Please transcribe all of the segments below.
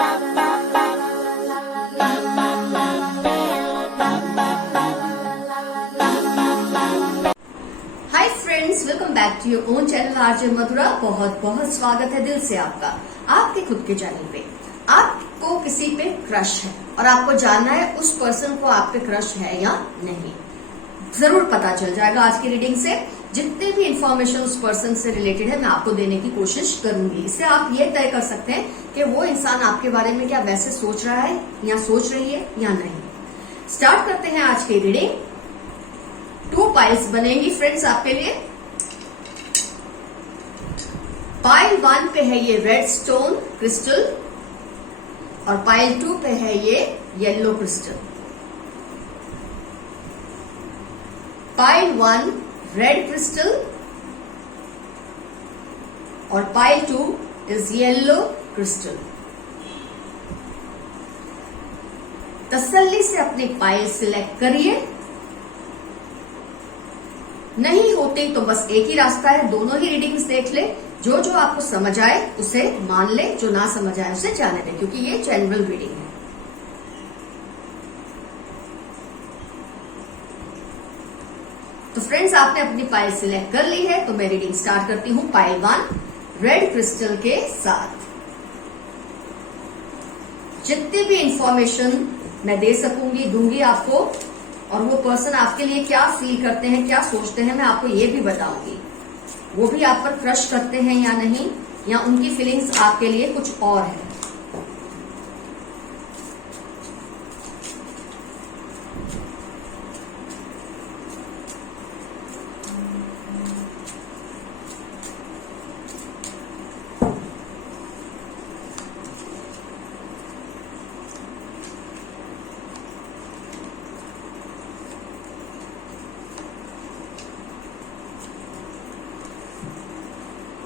Hi friends, welcome back to your own channel RJ Madhura. बहुत बहुत स्वागत है दिल से आपका आपके खुद के चैनल पे। आपको किसी पे क्रश है और आपको जानना है उस पर्सन को आप पे क्रश है या नहीं। जरूर पता चल जाएगा आज की रीडिंग से। जितने भी इंफॉर्मेशन उस पर्सन से रिलेटेड है मैं आपको देने की कोशिश करूंगी। इससे आप ये तय कर सकते हैं कि वो इंसान आपके बारे में क्या वैसे सोच रहा है या सोच रही है या नहीं। स्टार्ट करते हैं आज की रीडिंग। 2 पाइल्स बनेंगी फ्रेंड्स आपके लिए। पाइल 1 पे है ये रेड स्टोन क्रिस्टल और पाइल 2 पे है ये yellow crystal. Pile 1 red crystal और पाइल 2 इज येलो क्रिस्टल। तसल्ली से अपनी पाइल सिलेक्ट करिए। नहीं होती तो बस एक ही रास्ता है, दोनों ही रीडिंग्स देख ले। जो जो आपको समझ आए उसे मान ले, जो ना समझ आए उसे जाने दे, क्योंकि ये जनरल रीडिंग है। तो फ्रेंड्स, आपने अपनी पाइल सिलेक्ट कर ली है तो मैं रीडिंग स्टार्ट करती हूं पाइल 1 रेड क्रिस्टल के साथ। जितनी भी इंफॉर्मेशन मैं दे सकूंगी दूंगी आपको, और वो पर्सन आपके लिए क्या फील करते हैं, क्या सोचते हैं, मैं आपको ये भी बताऊंगी। वो भी आप पर क्रश करते हैं या नहीं, या उनकी फीलिंग्स आपके लिए कुछ और है।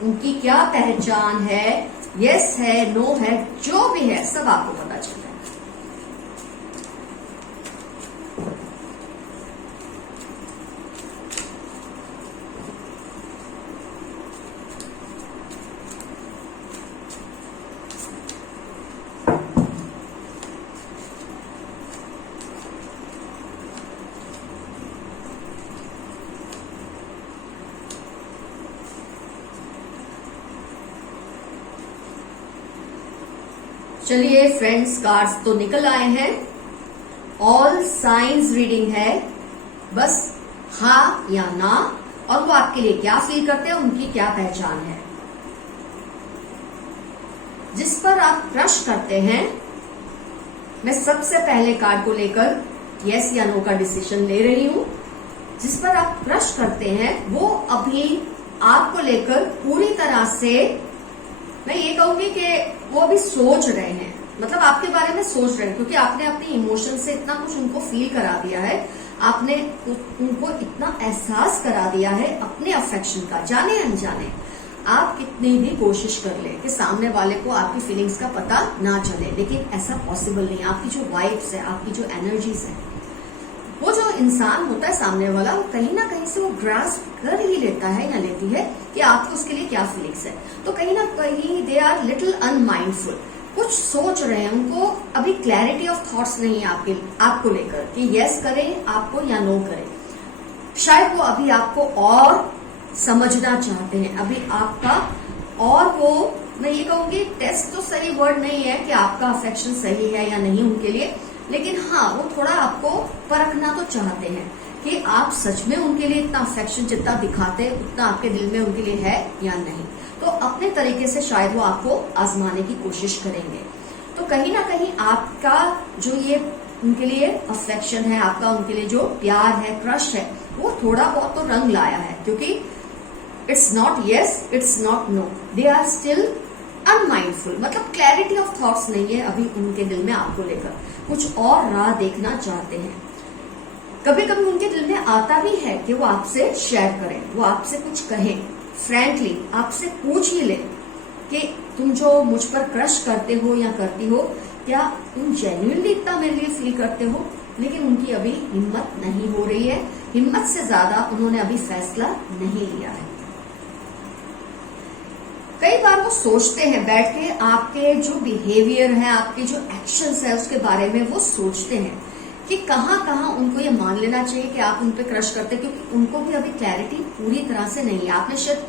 उनकी क्या पहचान है, यस है, नो है, जो भी है सब आपको पता चल जाएगा। चलिए फ्रेंड्स, कार्ड्स तो निकल आए हैं। ऑल साइंस रीडिंग है, बस हाँ या ना, और वो आपके लिए क्या फील करते हैं, उनकी क्या पहचान है। जिस पर आप क्रश करते हैं, मैं सबसे पहले कार्ड को लेकर यस या नो का डिसीजन ले रही हूं। जिस पर आप क्रश करते हैं वो अभी आपको लेकर पूरी तरह से, मैं ये कहूंगी कि वो अभी सोच रहे हैं, मतलब आपके बारे में सोच रहे हैं, क्योंकि आपने अपनी इमोशन से इतना कुछ उनको फील करा दिया है, आपने उनको इतना एहसास करा दिया है अपने अफेक्शन का। जाने अनजाने आप कितनी भी कोशिश कर ले कि सामने वाले को आपकी फीलिंग्स का पता ना चले, लेकिन ऐसा पॉसिबल नहीं। आपकी जो वाइब्स है, आपकी जो एनर्जीज है, वो जो इंसान होता है सामने वाला, वो कहीं ना कहीं से वो ग्रास्प कर ही लेता है या लेती है कि आपको उसके लिए क्या फीलिंग्स है। तो कहीं ना कहीं दे आर लिटिल अनमाइंडफुल, कुछ सोच रहे हैं, उनको अभी क्लैरिटी ऑफ थॉट्स नहीं है आपको लेकर कि यस करें आपको या नो करें। शायद वो अभी आपको और समझना चाहते हैं, अभी आपका, और वो, मैं ये कहूंगी टेस्ट तो सही वर्ड नहीं है कि आपका अफेक्शन सही है या नहीं उनके लिए, लेकिन हाँ वो थोड़ा आपको परखना तो चाहते हैं कि आप सच में उनके लिए इतना अफेक्शन जितना दिखाते उतना आपके दिल में उनके लिए है या नहीं। तो अपने तरीके से शायद वो आपको आजमाने की कोशिश करेंगे। तो कहीं ना कहीं आपका जो ये उनके लिए अफेक्शन है, आपका उनके लिए जो प्यार है, क्रश है, वो थोड़ा बहुत तो रंग लाया है, क्योंकि it's not yes, it's not no, they are still unmindful, मतलब क्लैरिटी ऑफ थॉट्स नहीं है अभी उनके दिल में आपको लेकर, कुछ और राह देखना चाहते हैं। कभी कभी उनके दिल में आता भी है कि वो आपसे शेयर करें, वो आपसे कुछ कहें, फ्रैंकली आपसे पूछ ही ले कि तुम जो मुझ पर क्रश करते हो या करती हो, क्या तुम जेन्युइनली इतना मेरे लिए फील करते हो। लेकिन उनकी अभी हिम्मत नहीं हो रही है, हिम्मत से ज्यादा उन्होंने अभी फैसला नहीं लिया है। कई बार वो सोचते हैं बैठ के, आपके जो बिहेवियर है, आपके जो एक्शंस है उसके बारे में वो सोचते हैं कि कहाँ कहाँ उनको ये मान लेना चाहिए कि आप उन पे क्रश करते हैं, क्योंकि उनको भी अभी क्लैरिटी पूरी तरह से नहीं है। आपने शायद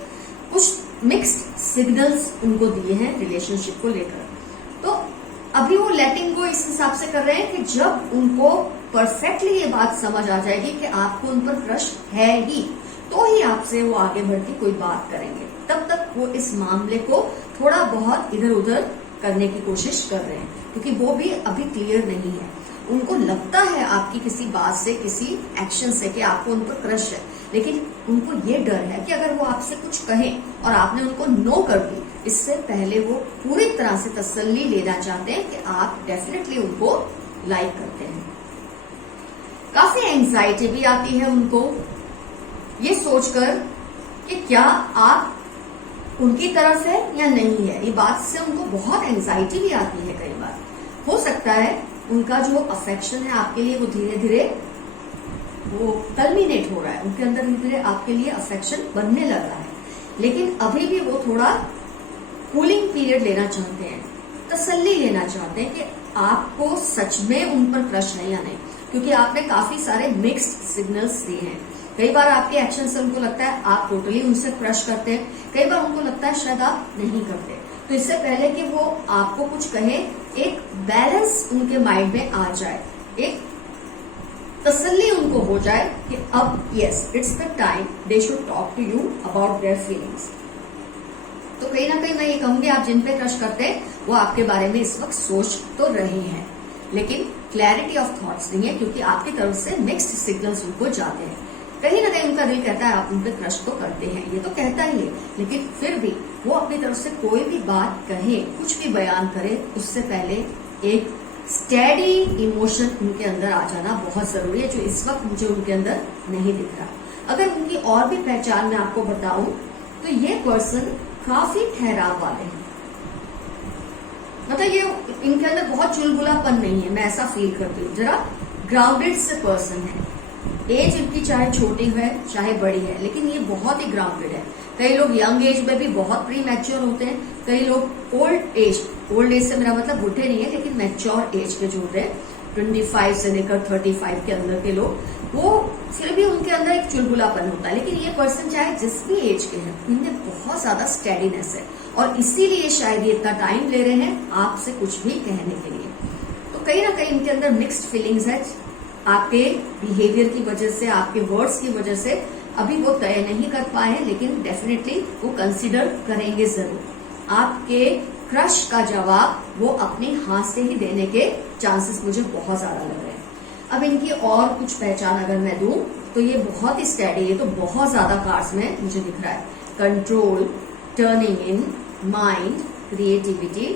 कुछ मिक्स्ड सिग्नल्स उनको दिए हैं रिलेशनशिप को लेकर, तो अभी वो लेटिंग को इस हिसाब से कर रहे हैं कि जब उनको परफेक्टली ये बात समझ आ जाएगी कि आपको उन पर क्रश है ही, तो ही आपसे वो आगे बढ़ के कोई बात करेंगे। तब तक वो इस मामले को थोड़ा बहुत इधर उधर करने की कोशिश कर रहे हैं, क्योंकि वो भी अभी क्लियर नहीं है। उनको लगता है आपकी किसी बात से, किसी एक्शन से कि आपको उन पर क्रश है, लेकिन उनको ये डर है कि अगर वो आपसे कुछ कहें और आपने उनको नो कर दी, इससे पहले वो पूरी तरह से तसल्ली लेना चाहते हैं कि आप डेफिनेटली उनको लाइक करते हैं। काफी एंजाइटी भी आती है उनको ये सोचकर कि क्या आप उनकी तरफ है या नहीं है। ये बात से उनको बहुत एंजाइटी भी आती है। कई बार हो सकता है उनका जो अफेक्शन है आपके लिए वो धीरे धीरे वो कल्मिनेट हो रहा है, उनके अंदर धीरे धीरे आपके लिए अफेक्शन बनने लग रहा है, लेकिन अभी भी वो थोड़ा कूलिंग पीरियड लेना चाहते हैं, तसल्ली लेना चाहते हैं कि आपको सच में उन पर क्रश नहीं आने, क्योंकि आपने काफी सारे मिक्स्ड सिग्नल्स दिए हैं। कई बार आपके एक्शन से उनको लगता है आप टोटली उनसे क्रश करते हैं, कई बार उनको लगता है शायद आप नहीं करते। तो इससे पहले कि वो आपको कुछ कहे, एक बैलेंस उनके माइंड में आ जाए, एक तसल्ली उनको हो जाए कि अब yes it's the time they should talk to you about their feelings. तो कहीं ना कहीं मैं ये कहूंगी, आप जिन पे क्रश करते हैं वो आपके बारे में इस वक्त सोच तो रहे हैं, लेकिन क्लैरिटी ऑफ थॉट्स नहीं है, क्योंकि आपकी तरफ से मिक्स्ड सिग्नल्स उनको जाते हैं। कहीं ना कहीं उनका दिल कहता है आप उन पे क्रश तो करते हैं, ये तो कहता ही है, लेकिन फिर भी वो अपनी तरफ से कोई भी बात कहे, कुछ भी बयान करे, उससे पहले एक स्टेडी इमोशन उनके अंदर आ जाना बहुत जरूरी है, जो इस वक्त मुझे उनके अंदर नहीं दिख रहा। अगर उनकी और भी पहचान मैं आपको बताऊं तो ये पर्सन काफी ठहराव वाले हैं, मतलब ये इनके अंदर बहुत चुलबुलापन नहीं है, मैं ऐसा फील करती हूँ। जरा ग्राउंडेड से पर्सन है, एज इनकी चाहे छोटी है चाहे बड़ी है, लेकिन ये बहुत ही ग्राउंडेड है। कई लोग यंग एज में भी बहुत प्री मैच्योर होते हैं, कई लोग ओल्ड एज से मेरा मतलब बूढ़े नहीं है, लेकिन मैच्योर एज के जो होते हैं 25 से लेकर 35 के अंदर के लोग, वो फिर भी उनके अंदर एक चुलबुलापन होता है। लेकिन ये पर्सन चाहे जिस भी एज के हैं, इनमें बहुत ज्यादा स्टेडीनेस है, और इसीलिए शायद ये इतना टाइम ले रहे हैं आपसे कुछ भी कहने के लिए। तो कहीं ना कहीं इनके अंदर मिक्स्ड फीलिंग्स है, आपके बिहेवियर की वजह से, आपके वर्ड्स की वजह से अभी वो तय नहीं कर पाए हैं, लेकिन डेफिनेटली वो कंसीडर करेंगे जरूर। आपके क्रश का जवाब वो अपनी हाथ से ही देने के चांसेस मुझे बहुत ज्यादा लग रहे हैं। अब इनकी और कुछ पहचान अगर मैं दूं तो ये बहुत ही स्टडी है, तो बहुत ज्यादा कार्ड्स में मुझे दिख रहा है कंट्रोल, टर्निंग इन, माइंड, क्रिएटिविटी,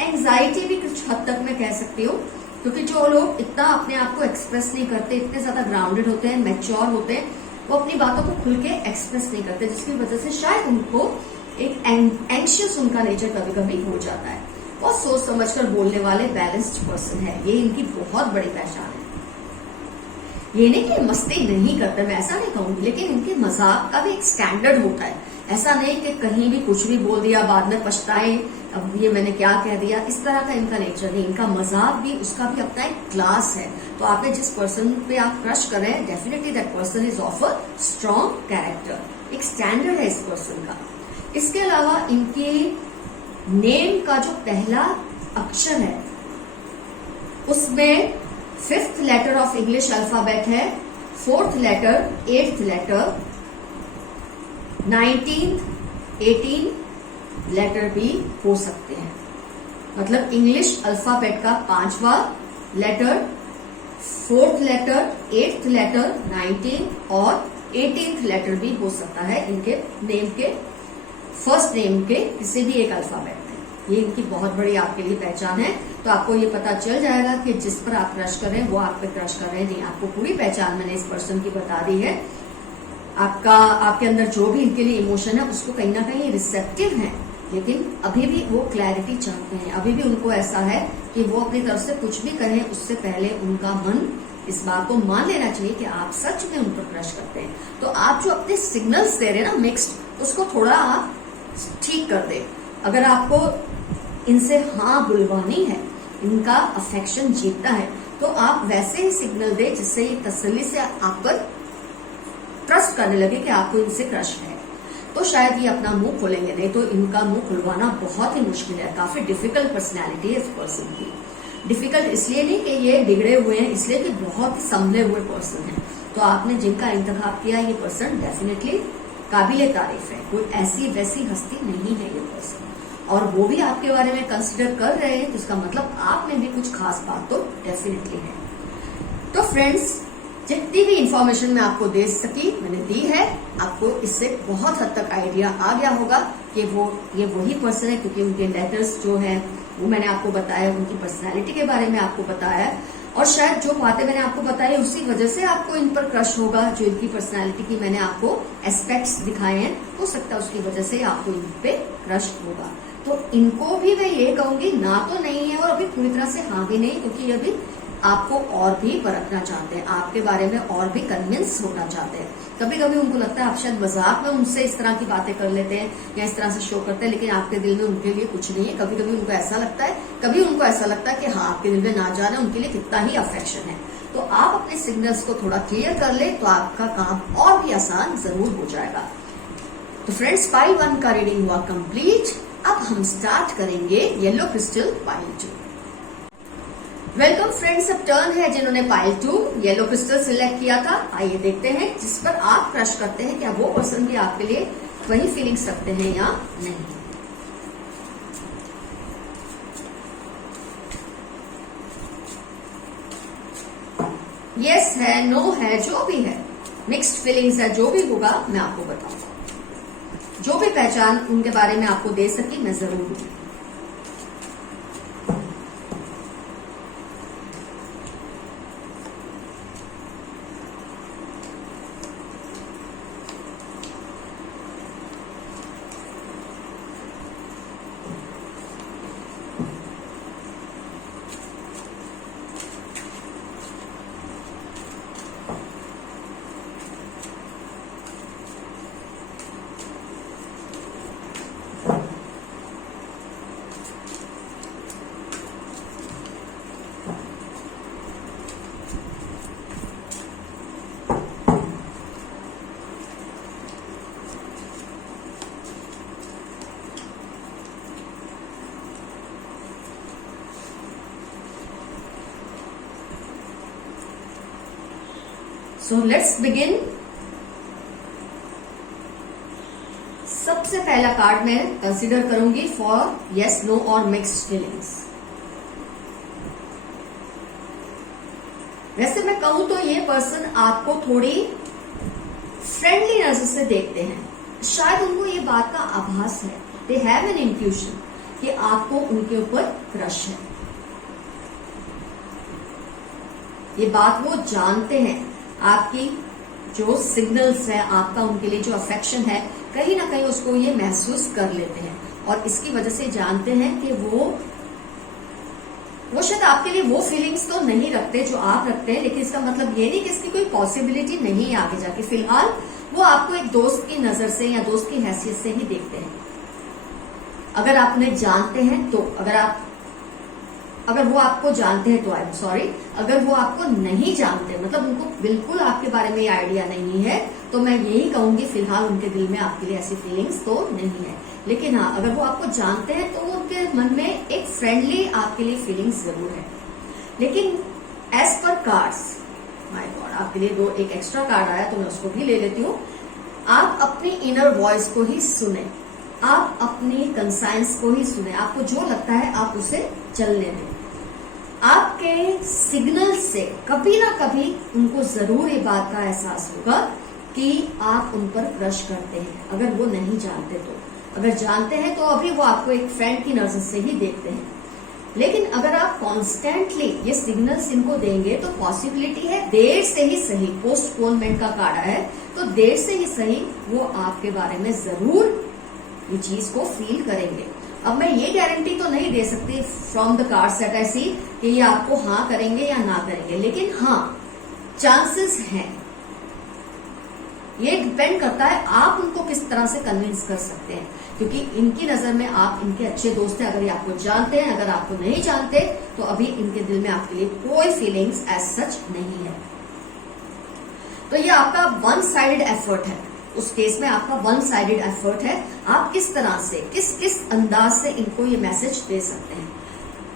एंजाइटी भी कुछ हद तक मैं कह सकती हूँ, क्योंकि जो लोग इतना अपने आप को एक्सप्रेस नहीं करते, इतने ज्यादा ग्राउंडेड होते हैं, मैच्योर होते हैं, वो अपनी बातों को खुल के एक्सप्रेस नहीं करते, जिसकी वजह से शायद उनको एक एंग्शियस उनका नेचर कभी कभी हो जाता है। बहुत सोच समझकर बोलने वाले बैलेंस्ड पर्सन है, ये इनकी बहुत बड़ी पहचान है। ये नहीं कि मस्ती नहीं करते, मैं ऐसा नहीं कहूंगी, लेकिन इनके मजाक का भी एक स्टैंडर्ड होता है। ऐसा नहीं कि कहीं भी कुछ भी बोल दिया बाद में पछताए, अब ये मैंने क्या कह दिया, इस तरह का इनका नेचर नहीं। इनका मजाक भी, उसका भी अपना एक क्लास है। तो आपने जिस पर्सन पे आप क्रश कर रहे हैं, definitely that person is of a strong character, एक स्टैंडर्ड है इस पर्सन का। इसके अलावा इनके नेम का जो पहला अक्षर है उसमें 5th letter of English alphabet है, 4th letter, 8th letter, 19th 18 letter भी हो सकते हैं। मतलब इंग्लिश अल्फाबेट का 5वां letter, 4th letter, 8th letter, 19 और 18th लेटर भी हो सकता है इनके नेम के, फर्स्ट नेम के किसी भी एक अल्फाबेट में। ये इनकी बहुत बड़ी आपके लिए पहचान है। तो आपको ये पता चल जाएगा कि जिस पर आप क्रश कर रहे हैं वो आप पे क्रश कर रहे हैं नहीं। आपको पूरी पहचान मैंने इस पर्सन की बता दी है। आपके अंदर जो भी इनके लिए इमोशन है उसको कहीं ना कहीं रिसेप्टिव है, लेकिन अभी भी वो क्लैरिटी चाहते हैं। अभी भी उनको ऐसा है कि वो अपनी तरफ से कुछ भी करें उससे पहले उनका मन इस बात को मान लेना चाहिए कि आप सच में उन पर क्रश करते हैं। तो आप जो अपने सिग्नल्स दे रहे हैं ना मिक्स्ड, उसको थोड़ा आप ठीक कर दे। अगर आपको इनसे हाँ बुलवानी है, इनका अफेक्शन जीतना है, तो आप वैसे ही सिग्नल दे जिससे ये तसल्ली से आप पर ट्रस्ट करने लगे कि आपको इनसे क्रश है। तो शायद ये अपना मुंह खोलेंगे, नहीं तो इनका मुंह खुलवाना बहुत ही मुश्किल है। काफी डिफिकल्ट पर्सनैलिटी है इस पर्सन की। डिफिकल्ट इसलिए नहीं कि ये बिगड़े हुए हैं, इसलिए कि बहुत ही संभले हुए पर्सन है। तो आपने जिनका इंतखाब किया, ये पर्सन डेफिनेटली काबिले तारीफ है। कोई ऐसी वैसी हस्ती नहीं है ये पर्सन, और वो भी आपके बारे में कंसिडर कर रहे हैं, तो इसका मतलब आप में भी कुछ खास बात तो डेफिनेटली है। तो फ्रेंड्स, जितनी भी इंफॉर्मेशन मैं आपको दे सकी मैंने दी है। आपको इससे बहुत हद तक आइडिया आ गया होगा कि ये वही पर्सन है, क्योंकि उनके लेटर्स जो है वो मैंने आपको बताया, उनकी पर्सनैलिटी के बारे में आपको बताया, और शायद जो बातें मैंने आपको बताई उसी वजह से आपको इन पर क्रश होगा। जो इनकी पर्सनैलिटी की मैंने आपको एस्पेक्ट्स दिखाए हैं, हो सकता है उसकी वजह से आपको इन पे क्रश होगा। तो इनको भी मैं ये कहूंगी, ना तो नहीं है और अभी पूरी तरह से हाँ भी नहीं, क्योंकि अभी आपको और भी परखना चाहते हैं, आपके बारे में और भी कन्विंस होना चाहते हैं। कभी कभी उनको लगता है आप शायद मजाक में उनसे इस तरह की बातें कर लेते हैं या इस तरह से शो करते हैं, लेकिन आपके दिल में उनके लिए कुछ नहीं है। कभी कभी उनको ऐसा लगता है, कभी उनको ऐसा लगता है कि हाँ, आपके दिल में ना जाने उनके लिए कितना ही अफेक्शन है। तो आप अपने सिग्नल्स को थोड़ा क्लियर कर ले तो आपका काम और भी आसान जरूर हो जाएगा। तो फ्रेंड्स, पाइल 1 का रीडिंग हुआ कंप्लीट। अब हम स्टार्ट करेंगे yellow crystal pile 2। Welcome friends, अब टर्न है जिन्होंने पाइल 2 येलो क्रिस्टल सिलेक्ट किया था। आइए देखते हैं जिस पर आप क्रश करते हैं, क्या वो पर्सन भी आपके लिए वही फीलिंग्स रखते हैं या नहीं। यस है, नो है, जो भी है, मिक्स्ड फीलिंग्स है, जो भी होगा मैं आपको बताऊंगा। जो भी पहचान उनके बारे में आपको दे सकी मैं जरूर दूंगी। So let's begin. सबसे पहला कार्ड मैं कंसीडर करूंगी फॉर यस, नो और मिक्स्ड फीलिंग्स। वैसे मैं कहूं तो ये पर्सन आपको थोड़ी फ्रेंडली नजर से देखते हैं। शायद उनको ये बात का आभास है, दे हैव एन इंट्यूशन, कि आपको उनके ऊपर क्रश है। ये बात वो जानते हैं। आपकी जो सिग्नल्स है, आपका उनके लिए जो अफेक्शन है, कहीं ना कहीं उसको ये महसूस कर लेते हैं, और इसकी वजह से जानते हैं कि वो शायद आपके लिए वो फीलिंग्स तो नहीं रखते जो आप रखते हैं, लेकिन इसका मतलब ये नहीं कि इसकी कोई पॉसिबिलिटी नहीं है आगे जाके। फिलहाल वो आपको एक दोस्त की नजर से या दोस्त की हैसियत से ही देखते हैं। अगर आप उन्हें जानते हैं तो, अगर वो आपको जानते हैं तो आई एम सॉरी, अगर वो आपको नहीं जानते, मतलब उनको बिल्कुल आपके बारे में आइडिया नहीं है, तो मैं यही कहूंगी फिलहाल उनके दिल में आपके लिए ऐसी फीलिंग्स तो नहीं है। लेकिन हाँ, अगर वो आपको जानते हैं तो उनके मन में एक फ्रेंडली आपके लिए फीलिंग्स जरूर है। लेकिन as per cards, my God, आपके लिए एक एक्स्ट्रा कार्ड आया तो मैं उसको भी ले लेती हूँ। आप अपनी इनर वॉइस को ही सुने, आप अपनी कंसाइंस को ही सुने, आपको जो लगता है आप उसे चलने दें। आपके सिग्नल से कभी ना कभी उनको जरूर ये बात का एहसास होगा कि आप उन पर क्रश करते हैं, अगर वो नहीं जानते तो। अगर जानते हैं तो अभी वो आपको एक फ्रेंड की नजर से ही देखते हैं, लेकिन अगर आप कॉन्स्टेंटली ये सिग्नल्स इनको देंगे तो पॉसिबिलिटी है देर से ही सही, पोस्टपोनमेंट का कार्ड है तो देर से ही सही वो आपके बारे में जरूर ये चीज को फील करेंगे। अब मैं ये गारंटी तो नहीं दे सकती फ्रॉम द कार्ड सेट ऐसी कि ये आपको हाँ करेंगे या ना करेंगे, लेकिन हाँ चांसेस हैं, ये डिपेंड करता है आप उनको किस तरह से कन्विंस कर सकते हैं, क्योंकि इनकी नजर में आप इनके अच्छे दोस्त हैं अगर ये आपको जानते हैं। अगर आपको नहीं जानते तो अभी इनके दिल में आपके लिए कोई फीलिंग्स एज सच नहीं है। तो ये आपका वन साइडेड एफर्ट है, उस केस में आपका वन साइडेड एफर्ट है। आप किस तरह से किस अंदाज से इनको ये मैसेज दे सकते हैं।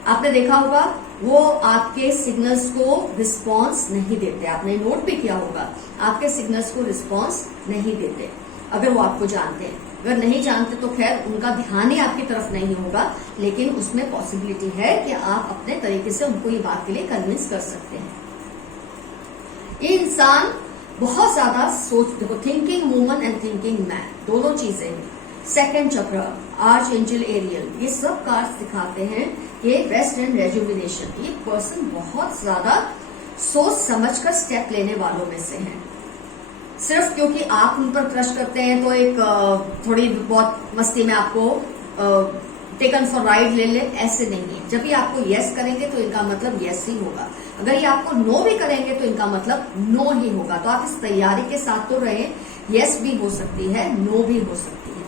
आपने देखा होगा वो आपके सिग्नल्स को रिस्पॉन्स नहीं देते, आपने नोट भी किया होगा आपके सिग्नल्स को रिस्पॉन्स नहीं देते अगर वो आपको जानते हैं। अगर नहीं जानते तो खैर उनका ध्यान ही आपकी तरफ नहीं होगा, लेकिन उसमें पॉसिबिलिटी है कि आप अपने तरीके से उनको ये बात के लिए कन्विंस कर सकते हैं। ये इंसान बहुत ज्यादा सोच, देखो thinking woman and thinking man दोनों चीजें हैं। सेकंड चक्र, आर्च एंजल एरियल, ये सब कार्ड्स दिखाते हैं कि रेस्ट एंड रेजुविनेशन। ये पर्सन बहुत ज्यादा सोच समझकर स्टेप लेने वालों में से है। सिर्फ क्योंकि आप उन पर क्रश करते हैं तो एक थोड़ी बहुत मस्ती में आपको टेकन फॉर राइड ले ले, ऐसे नहीं है। जब ये आपको यस करेंगे तो इनका मतलब यस ही होगा, अगर ये आपको नो भी करेंगे तो इनका मतलब नो ही होगा। तो आप इस तैयारी के साथ तो रहे, यस भी हो सकती है, नो भी हो सकती है,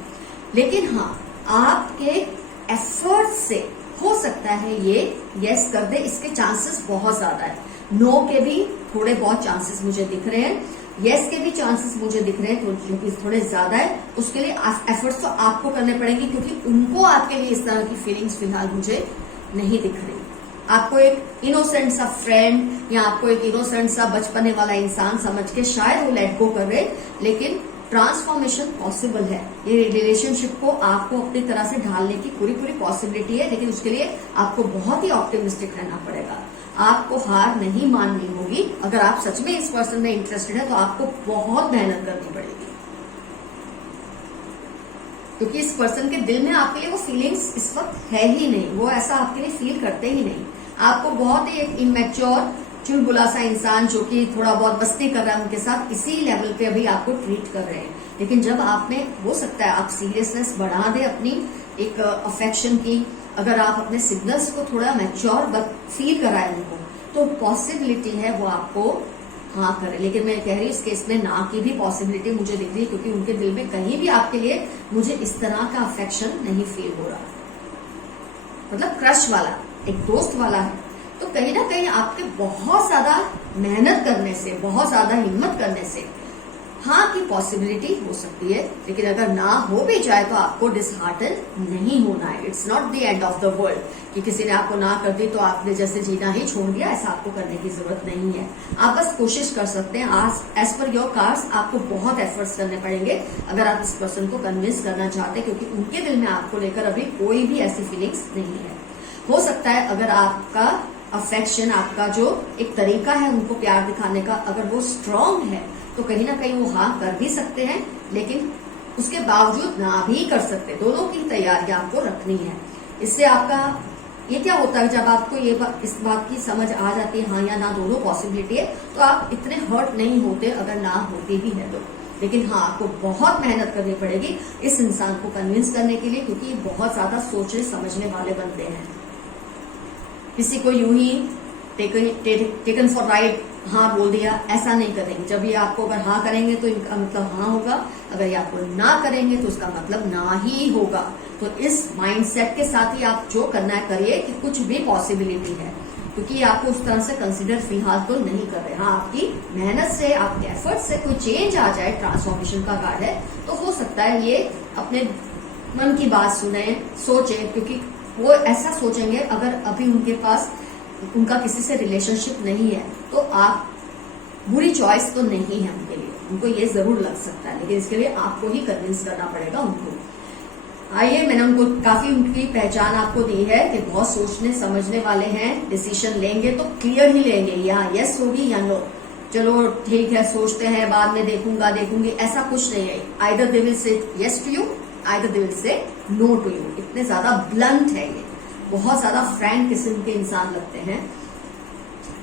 लेकिन हाँ आपके एफर्ट से हो सकता है ये यस कर दे, इसके चांसेस बहुत ज्यादा है। नो के भी थोड़े बहुत चांसेस मुझे दिख रहे हैं, यस के भी चांसेस मुझे दिख रहे हैं, जो कि थोड़े ज्यादा है। उसके लिए एफर्ट्स तो आपको करने पड़ेंगे, क्योंकि उनको आपके लिए इस तरह की फीलिंग्स फिलहाल मुझे नहीं दिख रही। आपको एक इनोसेंट सा फ्रेंड या आपको एक इनोसेंट सा बचपने वाला इंसान समझ के शायद वो लेट गो कर रहे, लेकिन ट्रांसफॉर्मेशन पॉसिबल है। ये रिलेशनशिप को आपको अपनी तरह से ढालने की पूरी पॉसिबिलिटी है, लेकिन उसके लिए आपको बहुत ही ऑप्टिमिस्टिक रहना पड़ेगा। आपको हार नहीं माननी होगी। अगर आप सच में इस पर्सन में इंटरेस्टेड है तो आपको बहुत मेहनत करनी पड़ेगी, क्योंकि इस पर्सन के दिल में आपके लिए वो फीलिंग्स इस वक्त है ही नहीं, वो ऐसा आपके लिए फील करते ही नहीं। आपको बहुत ही एक इमेच्योर चुलबुला सा इंसान जो कि थोड़ा बहुत मस्ती कर रहा है उनके साथ, इसी लेवल पे अभी आपको ट्रीट कर रहे हैं। लेकिन जब आप में हो सकता है आप सीरियसनेस बढ़ा दे अपनी एक अफेक्शन की, अगर आप अपने सिग्नल्स को थोड़ा मैच्योर फील कराए उनको, तो पॉसिबिलिटी है वो आपको हाँ करे। लेकिन मैं कह रही हूँ इस केस में ना की भी पॉसिबिलिटी मुझे दिख रही है, क्योंकि उनके दिल में कहीं भी आपके लिए मुझे इस तरह का अफेक्शन नहीं फील हो रहा, मतलब क्रश वाला एक दोस्त वाला है। तो कहीं ना कहीं आपके बहुत ज्यादा मेहनत करने से, बहुत ज्यादा हिम्मत करने से हाँ की पॉसिबिलिटी हो सकती है। लेकिन अगर ना हो भी जाए तो आपको डिसहार्टन नहीं होना है। It's not the end of the world कि किसी ने आपको ना कर दी तो आपने जैसे जीना ही छोड़ दिया, ऐसा आपको करने की जरूरत नहीं है। आप बस कोशिश कर सकते हैं। एज पर योर कार्ड्स आपको बहुत एफर्ट्स करने पड़ेंगे अगर आप इस पर्सन को कन्विंस करना चाहते हैं, क्योंकि उनके दिल में आपको लेकर अभी कोई भी ऐसी फीलिंग्स नहीं है। हो सकता है अगर आपका अफेक्शन, आपका जो एक तरीका है उनको प्यार दिखाने का, अगर वो स्ट्रांग है तो कहीं ना कहीं वो हाँ कर भी सकते हैं, लेकिन उसके बावजूद ना भी कर सकते। दोनों की तैयारियां आपको रखनी है। इससे आपका ये क्या होता है, जब आपको इस बात की समझ आ जाती है हाँ या ना दोनों पॉसिबिलिटी है, तो आप इतने हर्ट नहीं होते अगर ना होती भी है तो। लेकिन हाँ आपको बहुत मेहनत करनी पड़ेगी इस इंसान को कन्विंस करने के लिए, क्योंकि बहुत ज्यादा सोचने समझने वाले बनते हैं। किसी को यूं ही टेकन फॉर राइट हाँ बोल दिया ऐसा नहीं करेंगे। जब ये आपको अगर हाँ करेंगे तो इनका मतलब हाँ होगा, अगर ये आपको ना करेंगे तो उसका मतलब ना ही होगा। तो इस माइंडसेट के साथ ही आप जो करना है करिए कि कुछ भी पॉसिबिलिटी है, क्योंकि आपको उस तरह से कंसिडर फिलहाल तो नहीं कर रहे। हाँ आपकी मेहनत से, आपके एफर्ट से कोई चेंज आ जाए, ट्रांसफॉर्मेशन का कार्ड है, तो हो सकता है ये अपने मन की बात सुने, सोचे, क्योंकि वो ऐसा सोचेंगे अगर अभी उनके पास उनका किसी से रिलेशनशिप नहीं है तो आप बुरी चॉइस तो नहीं है उनके लिए, उनको ये जरूर लग सकता है। लेकिन इसके लिए आपको ही कन्विंस करना पड़ेगा उनको। आइए, मैंने उनको काफी उनकी पहचान आपको दी है कि बहुत सोचने समझने वाले हैं, डिसीजन लेंगे तो क्लियर ही लेंगे, या यस होगी या नो। चलो ठीक है सोचते हैं बाद में देखूंगी, ऐसा कुछ नहीं है। Either they will say yes to you, either they will say no to you. इतने ज्यादा ब्लंट है ये, बहुत ज्यादा फ्रैंक किस्म के इंसान लगते हैं,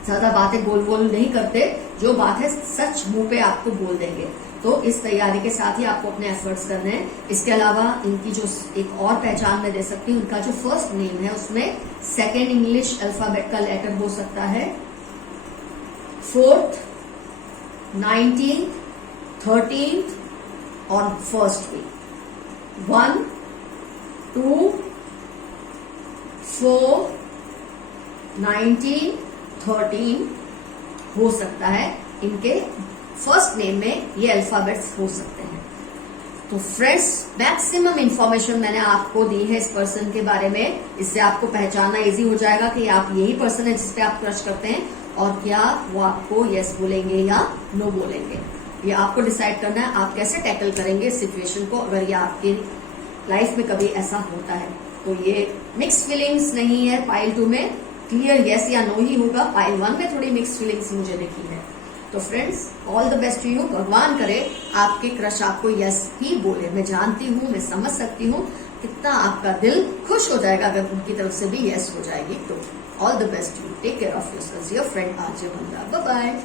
ज्यादा बातें गोल नहीं करते, जो बात है सच मुंह पे आपको बोल देंगे। तो इस तैयारी के साथ ही आपको अपने एफर्ट्स करने हैं। इसके अलावा इनकी जो एक और पहचान मैं दे सकती हूँ, उनका जो फर्स्ट नेम है उसमें सेकेंड इंग्लिश अल्फाबेट का लेटर हो सकता है, 4th, 19th, 13th और फर्स्ट वीक 1, 2, 4, 19, 13 हो सकता है। इनके फर्स्ट नेम में ये अल्फाबेट्स हो सकते हैं। तो फ्रेंड्स, मैक्सिमम इंफॉर्मेशन मैंने आपको दी है इस पर्सन के बारे में। इससे आपको पहचानना इजी हो जाएगा कि आप यही पर्सन है जिसपे आप क्रश करते हैं और क्या वो आपको यस बोलेंगे या नो बोलेंगे। ये आपको डिसाइड करना है आप कैसे टैकल करेंगे इस सिचुएशन को, अगर ये आपकी लाइफ में कभी ऐसा होता है। तो ये मिक्स फीलिंग्स नहीं है पाइल 2 में, क्लियर यस या नो ही होगा। पाइल 1 में थोड़ी मिक्स फीलिंग्स मुझे दिखी है। तो friends, all the best to you. भगवान करे आपके क्रश आपको यस ही बोले। मैं जानती हूँ, मैं समझ सकती हूँ कितना आपका दिल खुश हो जाएगा अगर उनकी तरफ से भी यस हो जाएगी। तो all the best to you. Take care of yourself. Your friend RJ Bandra. Bye bye.